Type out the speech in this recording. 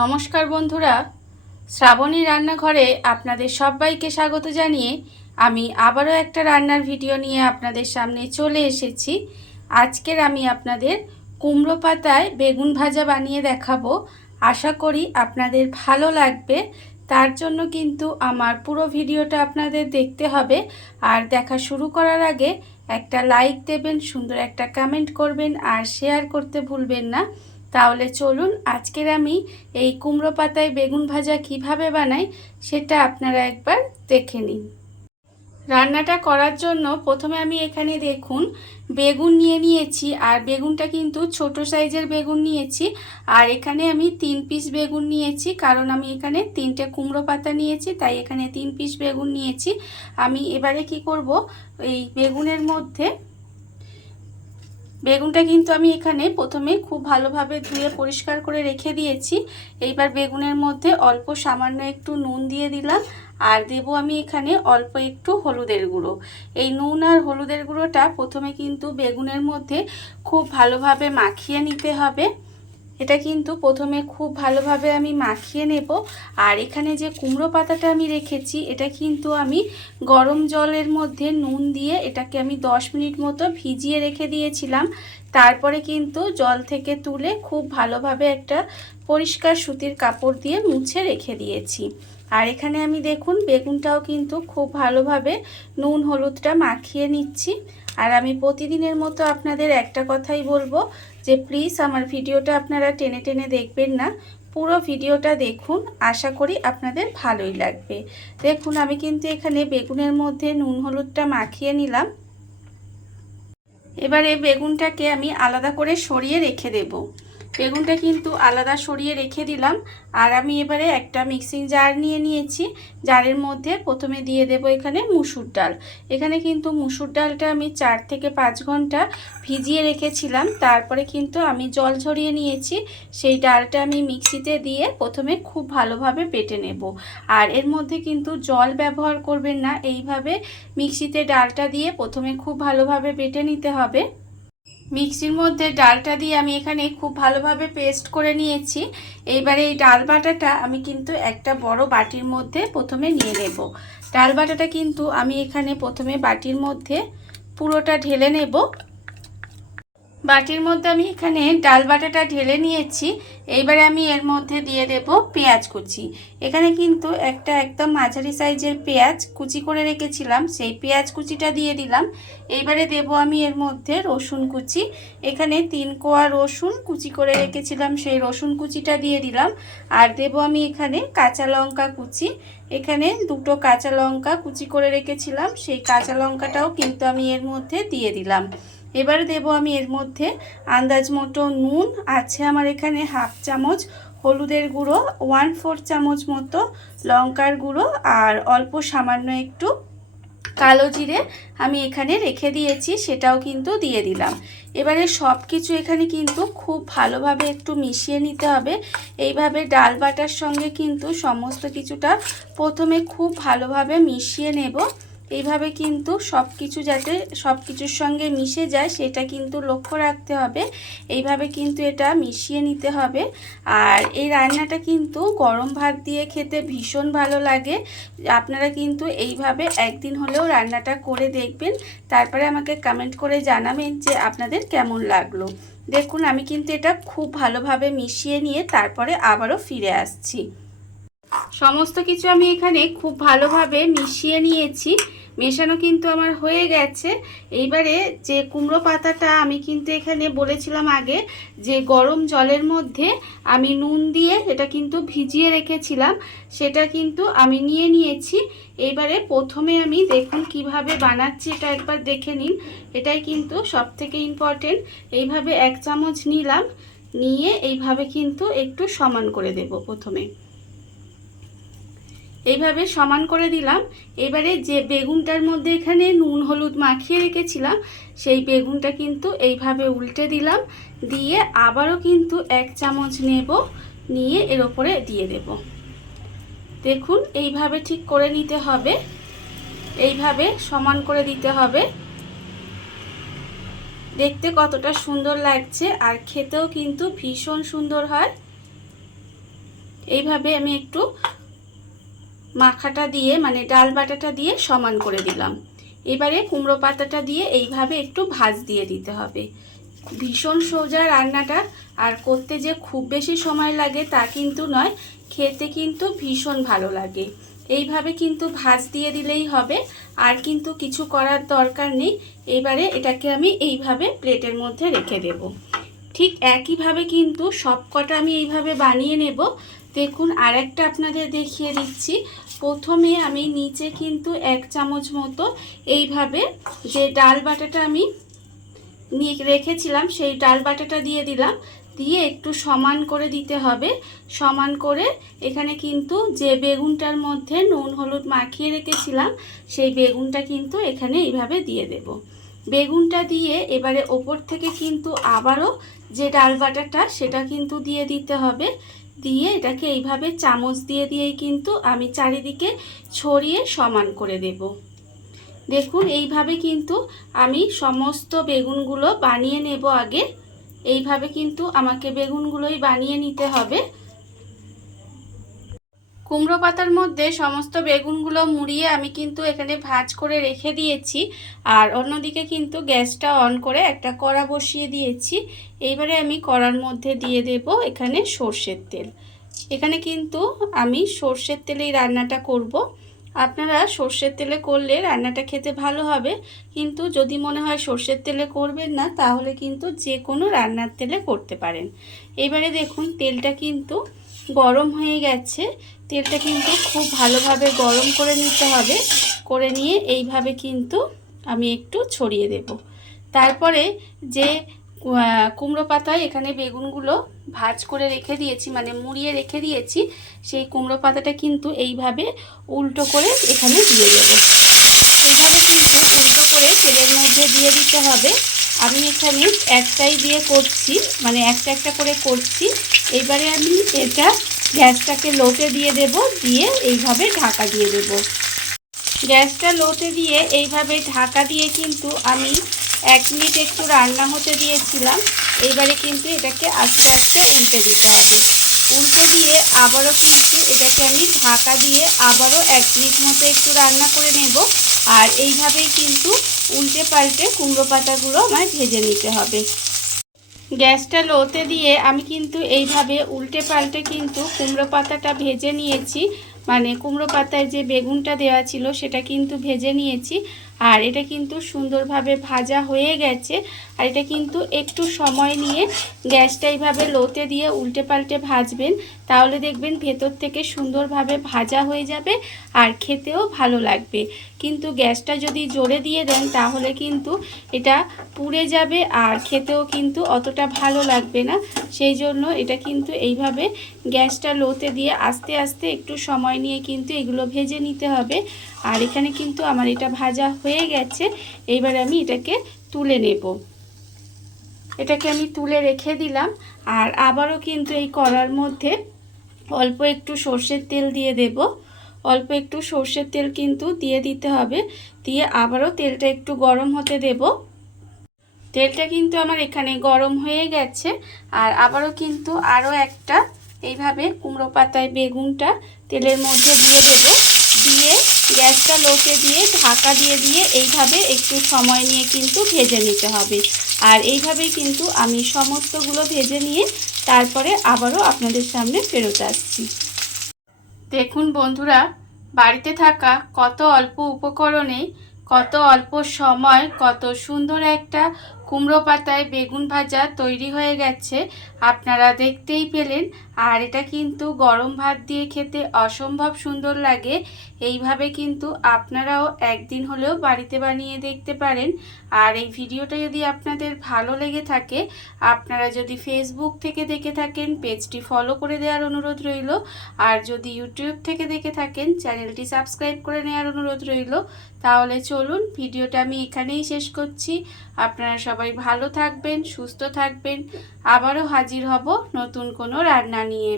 নমস্কার বন্ধুরা, শ্রাবণী রান্নাঘরে আপনাদের সবাইকে স্বাগত জানিয়ে আমি আবারও একটা রান্নার ভিডিও নিয়ে আপনাদের সামনে চলে এসেছি। আজকের আমি আপনাদের কুমড়ো পাতায় বেগুন ভাজা বানিয়ে দেখাবো। আশা করি আপনাদের ভালো লাগবে। তার জন্য কিন্তু আমার পুরো ভিডিওটা আপনাদের দেখতে হবে। আর দেখা শুরু করার আগে একটা লাইক দেবেন, সুন্দর একটা কমেন্ট করবেন আর শেয়ার করতে ভুলবেন না। তাহলে চলুন আজকের আমি এই কুমড়ো পাতায় বেগুন ভাজা কিভাবে বানাই সেটা আপনারা একবার দেখে নিন। রান্নাটা করার জন্য প্রথমে আমি এখানে দেখুন বেগুন নিয়ে নিয়েছি, আর বেগুনটা কিন্তু ছোট সাইজের বেগুন নিয়েছি। আর এখানে আমি 3 পিস বেগুন নিয়েছি, কারণ আমি এখানে 3টে কুমড়ো পাতা নিয়েছি, তাই এখানে 3 পিস বেগুন নিয়েছি। আমি এবারে কি করব, এই বেগুনের মধ্যে বেগুনটা কিন্তু আমি এখানে প্রথমে খুব ভালোভাবে ধুয়ে পরিষ্কার করে রেখে দিয়েছি। এইবার বেগুনের মধ্যে অল্প সামান্য একটু নুন দিয়ে দিলাম, আর দেব আমি এখানে অল্প একটু হলুদের গুঁড়ো। এই নুন আর হলুদের গুঁড়োটা প্রথমে কিন্তু বেগুনের মধ্যে খুব ভালোভাবে মাখিয়ে নিতে হবে। এটা কিন্তু প্রথমে খুব ভালোভাবে আমি মাখিয়ে নেব। আর এখানে যে কুমড়ো পাতাটা আমি রেখেছি, এটা কিন্তু আমি গরম জলের মধ্যে নুন দিয়ে এটাকে আমি 10 মিনিট মতো ভিজিয়ে রেখে দিয়েছিলাম। তারপরে কিন্তু জল থেকে তুলে খুব ভালোভাবে একটা পরিষ্কার সুতির কাপড় দিয়ে মুছে রেখে দিয়েছি। আর এখানে আমি দেখুন বেগুনটাও কিন্তু খুব ভালোভাবে নুন হলুদটা মাখিয়ে নিচ্ছি। আর আমি প্রতিদিনের মতো আপনাদের একটা কথাই বলবো যে প্লিজ আমার ভিডিওটা আপনারা টেনে টেনে দেখবেন না, পুরো ভিডিওটা দেখুন। আশা করি আপনাদের ভালোই লাগবে। দেখুন আমি কিন্তু এখানে বেগুনের মধ্যে নুন হলুদটা মাখিয়ে নিলাম। এবারে বেগুনটাকে আমি আলাদা করে সরিয়ে রেখে দেব। বেগুনটা কিন্তু আলাদা সরিয়ে রেখে দিলাম। আর আমি এবারে একটা মিক্সিং জার নিয়ে নিয়েছি। জারের মধ্যে প্রথমে দিয়ে দেব এখানে মুসুর ডাল। এখানে কিন্তু মুসুর ডালটা আমি 4 থেকে 5 ঘন্টা ভিজিয়ে রেখেছিলাম। তারপরে কিন্তু আমি জল ঝরিয়ে নিয়েছি। সেই ডালটা আমি মিক্সিতে দিয়ে প্রথমে খুব ভালোভাবে বেটে নেব। আর এর মধ্যে কিন্তু জল ব্যবহার করবেন না, এইভাবে মিক্সিতে ডালটা দিয়ে প্রথমে খুব ভালোভাবে বেটে নিতে হবে। মিক্সির মধ্যে ডালটা দিয়ে আমি এখানে খুব ভালোভাবে পেস্ট করে নিয়েছি। এইবারে এই ডাল বাটাটা আমি কিন্তু একটা বড় বাটির মধ্যে প্রথমে নিয়ে নেব। ডাল বাটাটা কিন্তু আমি এখানে প্রথমে বাটির মধ্যে পুরোটা ঢেলে নেব। বাটির মধ্যে আমি এখানে ডাল বাটাটা ঢেলে নিয়েছি। এইবারে আমি এর মধ্যে দিয়ে দেব পেঁয়াজ কুচি। এখানে কিন্তু একটা একদম মাঝারি সাইজের পেঁয়াজ কুচি করে রেখেছিলাম, সেই পেঁয়াজ কুচিটা দিয়ে দিলাম। এইবারে দেব আমি এর মধ্যে রসুন কুচি। এখানে 3 কোয়া রসুন কুচি করে রেখেছিলাম, সেই রসুন কুচিটা দিয়ে দিলাম। আর দেব আমি এখানে কাঁচা লঙ্কা কুচি। এখানে 2টো কাঁচা লঙ্কা কুচি করে রেখেছিলাম, সেই কাঁচা লঙ্কাটাও কিন্তু আমি এর মধ্যে দিয়ে দিলাম। এবারে দেব আমি এর মধ্যে আন্দাজ মতো নুন আছে আমার এখানে হাফ চামচ, হলুদের গুঁড়ো 1/4 চামচ মতো, লঙ্কার গুঁড়ো আর অল্প সামান্য একটু কালো জিরে আমি এখানে রেখে দিয়েছি, সেটাও কিন্তু দিয়ে দিলাম। এবারে সব কিছু এখানে কিন্তু খুব ভালোভাবে একটু মিশিয়ে নিতে হবে। এইভাবে ডাল বাটার সঙ্গে কিন্তু সমস্ত কিছুটা প্রথমে খুব ভালোভাবে মিশিয়ে নেব। এইভাবে কিন্তু সব কিছু যাতে সব কিছুর সঙ্গে মিশে যায় সেটা কিন্তু লক্ষ্য রাখতে হবে। এইভাবে কিন্তু এটা মিশিয়ে নিতে হবে। আর এই রান্নাটা কিন্তু গরম ভাত দিয়ে খেতে ভীষণ ভালো লাগে। আপনারা কিন্তু এইভাবে একদিন হলেও রান্নাটা করে দেখবেন, তারপরে আমাকে কমেন্ট করে জানাবেন যে আপনাদের কেমন লাগলো। দেখুন আমি কিন্তু এটা খুব ভালোভাবে মিশিয়ে নিয়ে তারপরে আবারও ফিরে আসছি। সমস্ত কিছু আমি এখানে খুব ভালোভাবে মিশিয়ে নিয়েছি। মেশানো কিন্তু আমার হয়ে গেছে। এইবারে যে কুমড়ো পাতাটা আমি কিন্তু এখানে বলেছিলাম আগে যে গরম জলের মধ্যে আমি নুন দিয়ে এটা কিন্তু ভিজিয়ে রেখেছিলাম, সেটা কিন্তু আমি নিয়ে নিয়েছি। এইবারে প্রথমে আমি দেখুন কিভাবে বানাচ্ছি এটা একবার দেখে নিন, এটাই কিন্তু সবথেকে ইম্পর্টেন্ট। এইভাবে 1 চামচ নিলাম, নিয়ে এইভাবে কিন্তু একটু সমান করে দেব। প্রথমে এইভাবে সমান করে দিলাম। এবারে যে বেগুনটার মধ্যে এখানে নুন হলুদ মাখিয়ে রেখেছিলাম, সেই বেগুনটা কিন্তু এইভাবে উল্টে দিলাম, দিয়ে আবারও কিন্তু 1 চামচ নেব, নিয়ে এর ওপরে দিয়ে দেব। দেখুন এইভাবে ঠিক করে নিতে হবে, এইভাবে সমান করে দিতে হবে। দেখতে কতটা সুন্দর লাগছে আর খেতেও কিন্তু ভীষণ সুন্দর হয়। এইভাবে আমি একটু মাখাটা দিয়ে মানে ডাল বাটাটা দিয়ে সমান করে দিলাম। এবারে কুমড়ো পাতাটা দিয়ে এইভাবে একটু ভাজ দিয়ে দিতে হবে। ভীষণ সোজা রান্নাটা, আর করতে যে খুব বেশি সময় লাগে তা কিন্তু নয়, খেতে কিন্তু ভীষণ ভালো লাগে। এইভাবে কিন্তু ভাজ দিয়ে দিলেই হবে, আর কিন্তু কিছু করার দরকার নেই। এবারে এটাকে আমি এইভাবে প্লেটের মধ্যে রেখে দেব। ঠিক একইভাবে কিন্তু সবকটা আমি এইভাবে বানিয়ে নেব। দেখুন আর একটা আপনাদের দেখিয়ে দিচ্ছি। প্রথমে আমি নিচে কিন্তু 1 চামচ মতো এইভাবে যে ডাল বাটাটা আমি রেখেছিলাম সেই ডাল বাটাটা দিয়ে দিলাম, দিয়ে একটু সমান করে দিতে হবে। সমান করে এখানে কিন্তু যে বেগুনটার মধ্যে নুন হলুদ মাখিয়ে রেখেছিলাম সেই বেগুনটা কিন্তু এখানে এইভাবে দিয়ে দেব। বেগুনটা দিয়ে এবারে ওপর থেকে কিন্তু আবারও যে ডাল বাটাটা সেটা কিন্তু দিয়ে দিতে হবে। দিয়ে এটাকে এইভাবে চামচ দিয়ে দিয়েই কিন্তু আমি চারিদিকে ছড়িয়ে সমান করে দেব। দেখুন এইভাবে কিন্তু আমি সমস্ত বেগুনগুলো বানিয়ে নেব আগে। এইভাবে কিন্তু আমাকে বেগুনগুলোই বানিয়ে নিতে হবে। কুমড়ো পাতার মধ্যে সমস্ত বেগুনগুলো মুড়িয়ে আমি কিন্তু এখানে ভাজ করে রেখে দিয়েছি। আর অন্যদিকে কিন্তু গ্যাসটা অন করে একটা কড়া বসিয়ে দিয়েছি। এইবারে আমি কড়ার মধ্যে দিয়ে দেব এখানে সর্ষের তেল। এখানে কিন্তু আমি সর্ষের তেলেই রান্নাটা করব। আপনারা সর্ষের তেলে করলে রান্নাটা খেতে ভালো হবে, কিন্তু যদি মনে হয় সর্ষের তেলে করবেন না তাহলে কিন্তু যে কোনো রান্নার তেলে করতে পারেন। এবারে দেখুন তেলটা কিন্তু গরম হয়ে গেছে। তেলটা কিন্তু খুব ভালোভাবে গরম করে নিতে হবে। করে নিয়ে এইভাবে কিন্তু আমি একটু ছড়িয়ে দেব। তারপরে যে কুমড়ো পাতায় এখানে বেগুনগুলো ভাজ করে রেখে দিয়েছি মানে মুড়িয়ে রেখে দিয়েছি, সেই কুমড়ো পাতাটা কিন্তু এইভাবে উল্টো করে এখানে দিয়ে দেব। এইভাবে কিন্তু উল্টো করে তেলের মধ্যে দিয়ে দিতে হবে। আমি এখানে একটাই দিয়ে করছি, মানে একটা একটা করে করছি। এবারে আমি এটা গ্যাসটাকে লোতে দিয়ে দেব, দিয়ে এইভাবে ঢাকা দিয়ে দেব। গ্যাসটা লোতে দিয়ে এইভাবে ঢাকা দিয়ে কিন্তু আমি 1 মিনিট একটু রান্না হতে দিয়েছিলাম। এইবারে কিন্তু এটাকে আস্তে আস্তে উল্টে দিতে হবে। উল্টে দিয়ে আবারও কিন্তু এটাকে আমি ঢাকা দিয়ে আবারও 1 মিনিট মতো একটু রান্না করে নেব। আর এইভাবেই কিন্তু উল্টে পাল্টে কুমড়ো পাতাগুলো আমায় ভেজে নিতে হবে। গ্যাসটা লোতে দিয়ে আমি কিন্তু এইভাবে উল্টে পাল্টে কিন্তু কুমড়ো পাতাটা ভেজে নিয়েছি। মানে কুমড়ো পাতায় যে বেগুনটা দেওয়া ছিল সেটা কিন্তু ভেজে নিয়েছি। আর এটা কিন্তু সুন্দরভাবে ভাজা হয়ে গেছে। আর এটা কিন্তু একটু সময় নিয়ে গ্যাসটা এইভাবে লোতে দিয়ে উল্টে পাল্টে ভাজবেন, তাহলে দেখবেন ভেতর থেকে সুন্দরভাবে ভাজা হয়ে যাবে আর খেতেও ভালো লাগবে। কিন্তু গ্যাসটা যদি জোরে দিয়ে দেন তাহলে কিন্তু এটা পুড়ে যাবে আর খেতেও কিন্তু অতটা ভালো লাগবে না। সেই জন্য এটা কিন্তু এইভাবে গ্যাসটা লোতে দিয়ে আস্তে আস্তে একটু সময় নিয়ে কিন্তু এগুলো ভেজে নিতে হবে। আর এখানে কিন্তু আমার এটা ভাজা হয়ে গেছে। এইবার আমি এটাকে তুলে নেব। এটাকে আমি তুলে রেখে দিলাম। আর আবারও কিন্তু এই কড়ার মধ্যে অল্প একটু সর্ষের তেল দিয়ে দেব। অল্প একটু সর্ষের তেল কিন্তু দিয়ে দিতে হবে। দিয়ে আবারও তেলটা একটু গরম হতে দেব। তেলটা কিন্তু আমার এখানে গরম হয়ে গেছে। আর আবারও কিন্তু আরও একটা এইভাবে কুমড়ো পাতায় বেগুনটা তেলের মধ্যে দিয়ে দেব। দিয়ে গ্যাসটা লোতে দিয়ে ঢাকা দিয়ে দিয়ে এইভাবে একটু সময় নিয়ে কিন্তু ভেজে নিতে হবে। আর এইভাবেই কিন্তু আমি সমস্তগুলো ভেজে নিয়ে তারপরে আবারও আপনাদের সামনে ফেরত আসছি। দেখুন বন্ধুরা, বাড়িতে থাকা কত অল্প উপকরণে কত অল্প সময় কত সুন্দর একটা কুমড়ো পাতায় বেগুন ভাজা তৈরি হয়ে গেছে, আপনারা দেখতেই পেলেন। আর এটা কিন্তু গরম ভাত দিয়ে খেতে অসম্ভব সুন্দর লাগে। এইভাবে কিন্তু আপনারাও একদিন হলেও বাড়িতে বানিয়ে দেখতে পারেন। আর এই ভিডিওটা যদি আপনাদের ভালো লেগে থাকে, আপনারা যদি ফেসবুক থেকে দেখে থাকেন পেজটি ফলো করে দেওয়ার অনুরোধ রইল। আর যদি ইউটিউব থেকে দেখে থাকেন চ্যানেলটি সাবস্ক্রাইব করে নেওয়ার অনুরোধ রইল। তাহলে চলুন ভিডিওটা আমি এখানেই শেষ করছি। আপনারা সবাই ভালো থাকবেন, সুস্থ থাকবেন। আবারও হাজির হব নতুন কোনো রান্না নিয়ে।